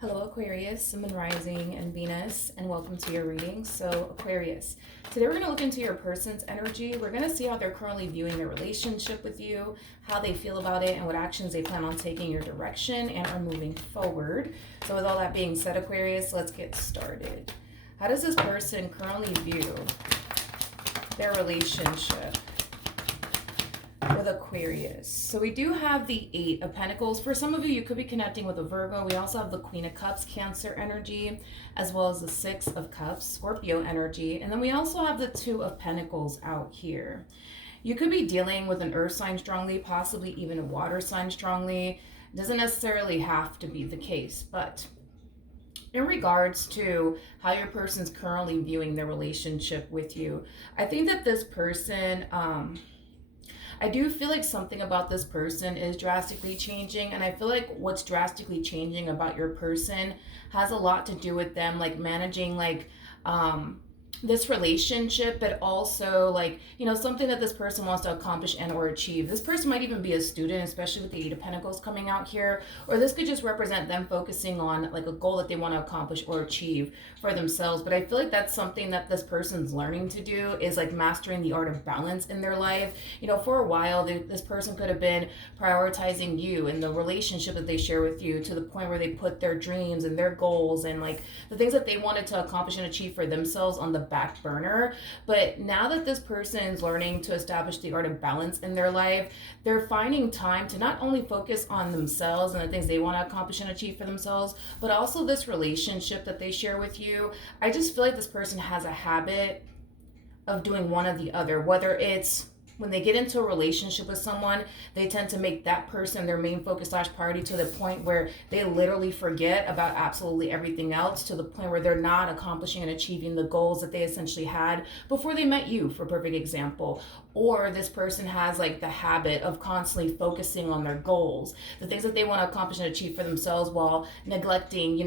Hello Aquarius, Sun, Rising, and Venus, and welcome to your reading. So Aquarius, today we're going to look into your person's energy. We're going to see how they're currently viewing their relationship with you, how they feel about it, and what actions they plan on taking your direction and are moving forward. So with all that being said, Aquarius, let's get started. How does this person currently view their relationship with Aquarius? So we do have the Eight of Pentacles. For some of you, you could be connecting with a Virgo. We also have the Queen of Cups, Cancer energy, as well as the Six of Cups, Scorpio energy. And then we also have the Two of Pentacles out here. You could be dealing with an earth sign strongly, possibly even a water sign strongly. Doesn't necessarily have to be the case, but in regards to how your person's currently viewing their relationship with you, I think that this person, I do feel like something about this person is drastically changing, and I feel like what's drastically changing about your person has a lot to do with them like managing this relationship, but also something that this person wants to accomplish and or achieve. This person might even be a student, especially with the Eight of Pentacles coming out here, or this could just represent them focusing on like a goal that they want to accomplish or achieve for themselves. But I feel like that's something that this person's learning to do, is like mastering the art of balance in their life. For a while this person could have been prioritizing you and the relationship that they share with you to the point where they put their dreams and their goals and like the things that they wanted to accomplish and achieve for themselves on the back burner. But now that this person is learning to establish the art of balance in their life, they're finding time to not only focus on themselves and the things they want to accomplish and achieve for themselves, but also this relationship that they share with you. I just feel like this person has a habit of doing one or the other, whether it's when they get into a relationship with someone, they tend to make that person their main focus / priority to the point where they literally forget about absolutely everything else, to the point where they're not accomplishing and achieving the goals that they essentially had before they met you, for perfect example. Or this person has like the habit of constantly focusing on their goals, the things that they want to accomplish and achieve for themselves, while neglecting,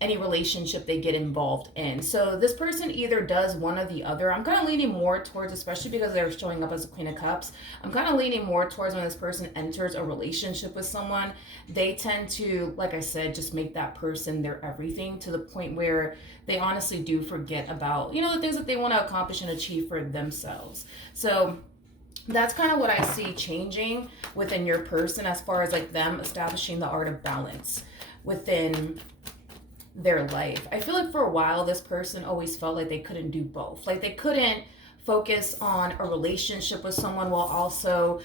any relationship they get involved in. So this person either does one or the other. I'm kind of leaning more towards, especially because they're showing up as a Queen of Cups, I'm kind of leaning more towards when this person enters a relationship with someone, they tend to, like I said, just make that person their everything, to the point where they honestly do forget about, the things that they want to accomplish and achieve for themselves. So that's kind of what I see changing within your person, as far as like them establishing the art of balance within their life. I feel like for a while this person always felt like they couldn't do both. Like they couldn't focus on a relationship with someone while also,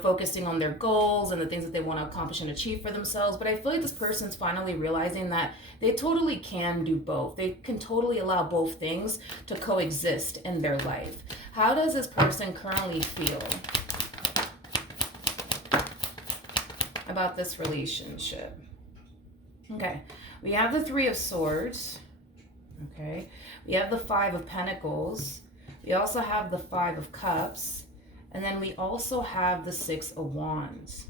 focusing on their goals and the things that they want to accomplish and achieve for themselves. But I feel like this person's finally realizing that they totally can do both. They can totally allow both things to coexist in their life. How does this person currently feel about this relationship? Okay, we have the Three of Swords. Okay, we have the Five of Pentacles. We also have the Five of Cups. And then we also have the Six of Wands.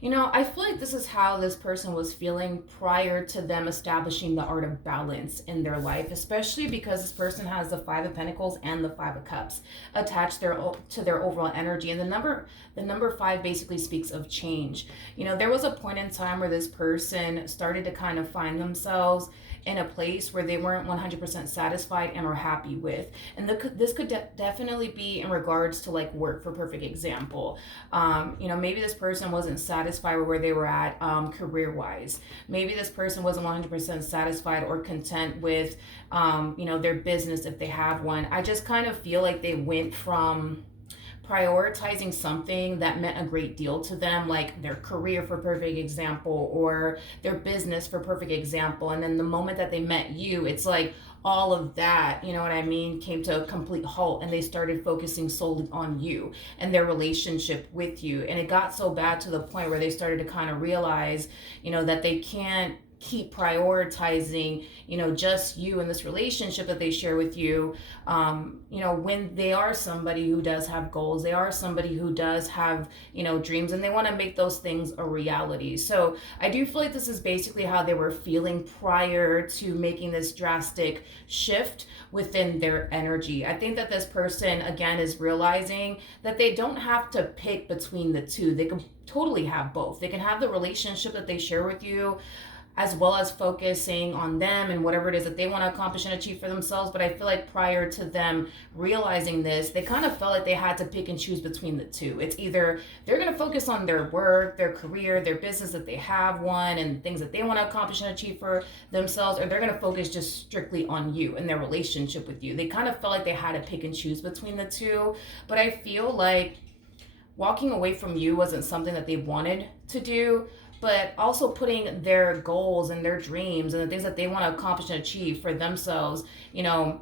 I feel like this is how this person was feeling prior to them establishing the art of balance in their life, especially because this person has the Five of Pentacles and the Five of Cups attached to their overall energy. And the number 5 basically speaks of change. There was a point in time where this person started to kind of find themselves in a place where they weren't 100% satisfied and or happy with. And this could definitely be in regards to like work, for perfect example. Maybe this person wasn't satisfied with where they were at career-wise. Maybe this person wasn't 100% satisfied or content with, their business, if they have one. I just kind of feel like they went from prioritizing something that meant a great deal to them, like their career, for perfect example, or their business, for perfect example. And then the moment that they met you, it's like all of that, came to a complete halt, and they started focusing solely on you and their relationship with you. And it got so bad to the point where they started to kind of realize, that they can't keep prioritizing, just you and this relationship that they share with you, when they are somebody who does have goals, they are somebody who does have, dreams, and they want to make those things a reality. So I do feel like this is basically how they were feeling prior to making this drastic shift within their energy. I think that this person, again, is realizing that they don't have to pick between the two. They can totally have both. They can have the relationship that they share with you, as well as focusing on them and whatever it is that they want to accomplish and achieve for themselves. But I feel like prior to them realizing this, they kind of felt like they had to pick and choose between the two. It's either they're going to focus on their work, their career, their business that they have won, and things that they want to accomplish and achieve for themselves, or they're going to focus just strictly on you and their relationship with you. They kind of felt like they had to pick and choose between the two. But I feel like walking away from you wasn't something that they wanted to do, but also putting their goals and their dreams and the things that they want to accomplish and achieve for themselves,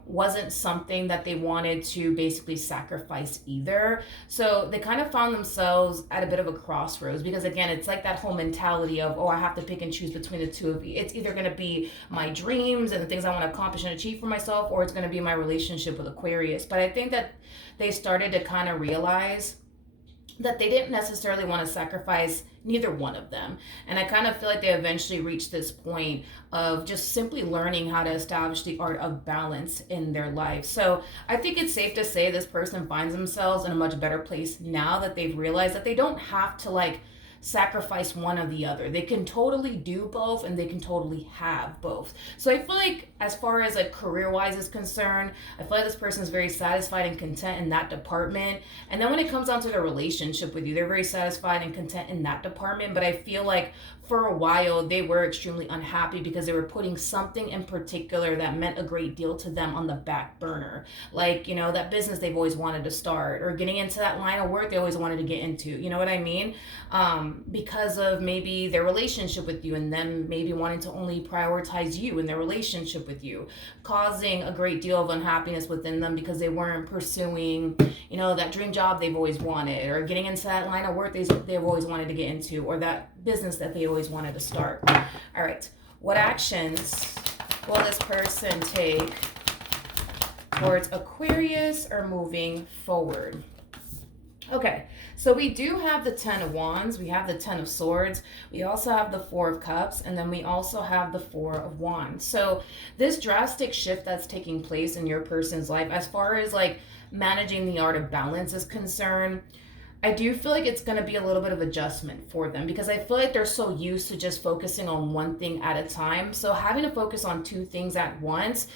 wasn't something that they wanted to basically sacrifice either. So they kind of found themselves at a bit of a crossroads, because again, it's like that whole mentality of, oh, I have to pick and choose between the two of you. It's either going to be my dreams and the things I want to accomplish and achieve for myself, or it's going to be my relationship with Aquarius. But I think that they started to kind of realize that they didn't necessarily want to sacrifice neither one of them. And I kind of feel like they eventually reached this point of just simply learning how to establish the art of balance in their life. So I think it's safe to say this person finds themselves in a much better place now that they've realized that they don't have to sacrifice one or the other. They can totally do both, and they can totally have both. So I feel like as far as career wise is concerned, I feel like this person is very satisfied and content in that department. And then when it comes down to their relationship with you, they're very satisfied and content in that department. But I feel like for a while they were extremely unhappy because they were putting something in particular that meant a great deal to them on the back burner. That business they've always wanted to start, or getting into that line of work they always wanted to get into. You know what I mean? Because of maybe their relationship with you, and them maybe wanting to only prioritize you and their relationship with you, causing a great deal of unhappiness within them because they weren't pursuing, that dream job they've always wanted, or getting into that line of work they've always wanted to get into, or that business that they always wanted to start. All right, what actions will this person take towards Aquarius or moving forward? Okay, so we do have the 10 of Wands, we have the 10 of Swords, we also have the 4 of Cups, and then we also have the 4 of Wands. So this drastic shift that's taking place in your person's life, as far as managing the art of balance is concerned, I do feel like it's going to be a little bit of adjustment for them, because I feel like they're so used to just focusing on one thing at a time. So having to focus on two things at once,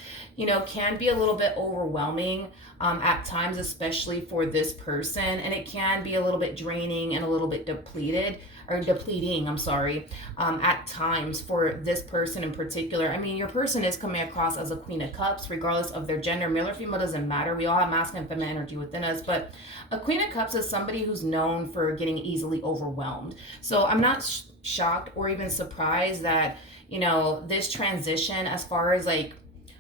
can be a little bit overwhelming at times, especially for this person. And it can be a little bit draining and a little bit depleting, at times for this person in particular. I mean, your person is coming across as a Queen of Cups, regardless of their gender. Male or female doesn't matter. We all have masculine and feminine energy within us. But a Queen of Cups is somebody who's known for getting easily overwhelmed. So I'm not shocked or even surprised that, this transition, as far as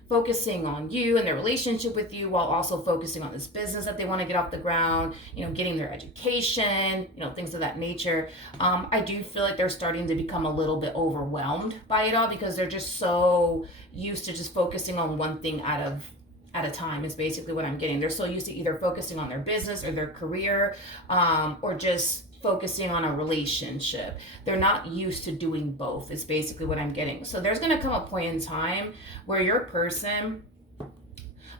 focusing on you and their relationship with you, while also focusing on this business that they want to get off the ground, getting their education, things of that nature. I do feel like they're starting to become a little bit overwhelmed by it all, because they're just so used to just focusing on one thing at a time is basically what I'm getting. They're so used to either focusing on their business or their career, or just focusing on a relationship. They're not used to doing both is basically what I'm getting. So there's going to come a point in time where your person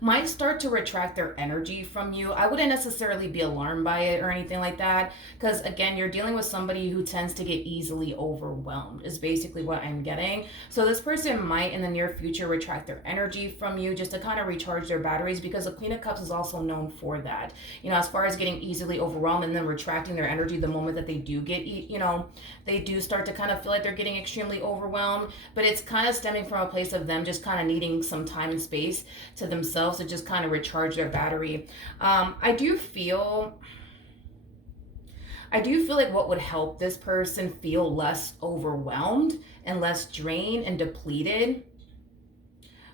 might start to retract their energy from you. I wouldn't necessarily be alarmed by it or anything like that, because again, you're dealing with somebody who tends to get easily overwhelmed is basically what I'm getting. So this person might in the near future retract their energy from you just to kind of recharge their batteries, because the Queen of Cups is also known for that. As far as getting easily overwhelmed and then retracting their energy the moment that they do get, they do start to kind of feel like they're getting extremely overwhelmed, but it's kind of stemming from a place of them just kind of needing some time and space to themselves to just kind of recharge their battery. I do feel like what would help this person feel less overwhelmed and less drained and depleted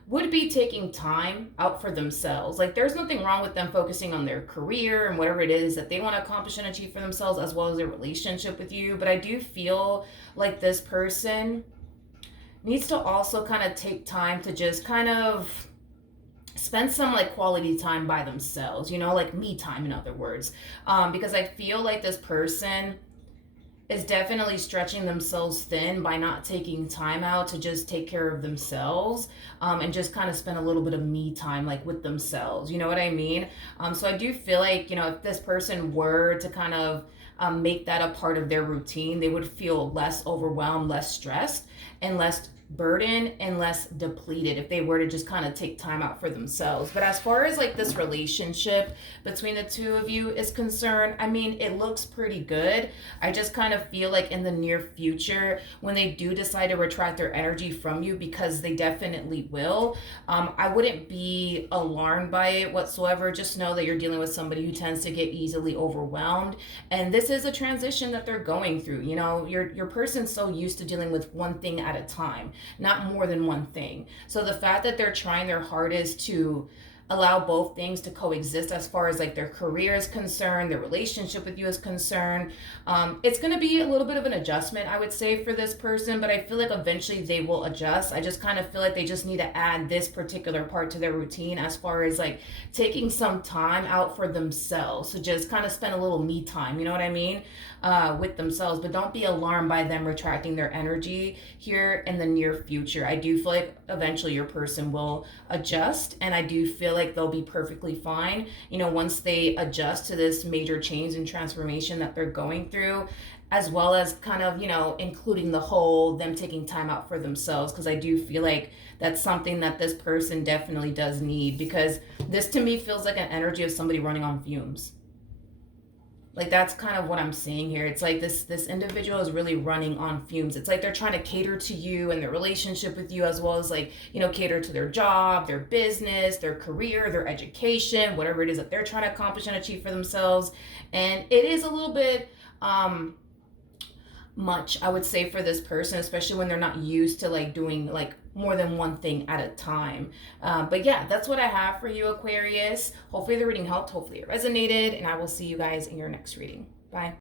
would be taking time out for themselves. There's nothing wrong with them focusing on their career and whatever it is that they want to accomplish and achieve for themselves, as well as their relationship with you. But I do feel like this person needs to also kind of take time to just kind of spend some quality time by themselves, me time, in other words, because I feel like this person is definitely stretching themselves thin by not taking time out to just take care of themselves, and just kind of spend a little bit of me time with themselves, you know what I mean? So I do feel like, if this person were to kind of make that a part of their routine, they would feel less overwhelmed, less stressed, and less burdened and less depleted if they were to just kind of take time out for themselves. But as far as like this relationship between the two of you is concerned, I mean, it looks pretty good. I just kind of feel like in the near future, when they do decide to retract their energy from you, because they definitely will, I wouldn't be alarmed by it whatsoever. Just know that you're dealing with somebody who tends to get easily overwhelmed, and this is a transition that they're going through. You know, your person's so used to dealing with one thing at a time, not more than one thing. So the fact that they're trying their hardest to allow both things to coexist as far as like their career is concerned, their relationship with you is concerned, it's going to be a little bit of an adjustment, I would say, for this person, but I feel like eventually they will adjust. I just kind of feel like they just need to add this particular part to their routine as far as like taking some time out for themselves, to just kind of spend a little me time, you know what I mean, with themselves. But don't be alarmed by them retracting their energy here in the near future. I do feel like eventually your person will adjust, and I do feel like they'll be perfectly fine, you know, once they adjust to this major change and transformation that they're going through, as well as kind of, you know, including the whole them taking time out for themselves, because I do feel like that's something that this person definitely does need, because this to me feels like an energy of somebody running on fumes. Like that's kind of what I'm seeing here. It's like this individual is really running on fumes. It's like they're trying to cater to you and their relationship with you, as well as like, you know, cater to their job, their business, their career, their education, whatever it is that they're trying to accomplish and achieve for themselves. And it is a little bit much, I would say, for this person, especially when they're not used to like doing like more than one thing at a time. But yeah, that's what I have for you, Aquarius. Hopefully the reading helped, hopefully it resonated, and I will see you guys in your next reading. Bye.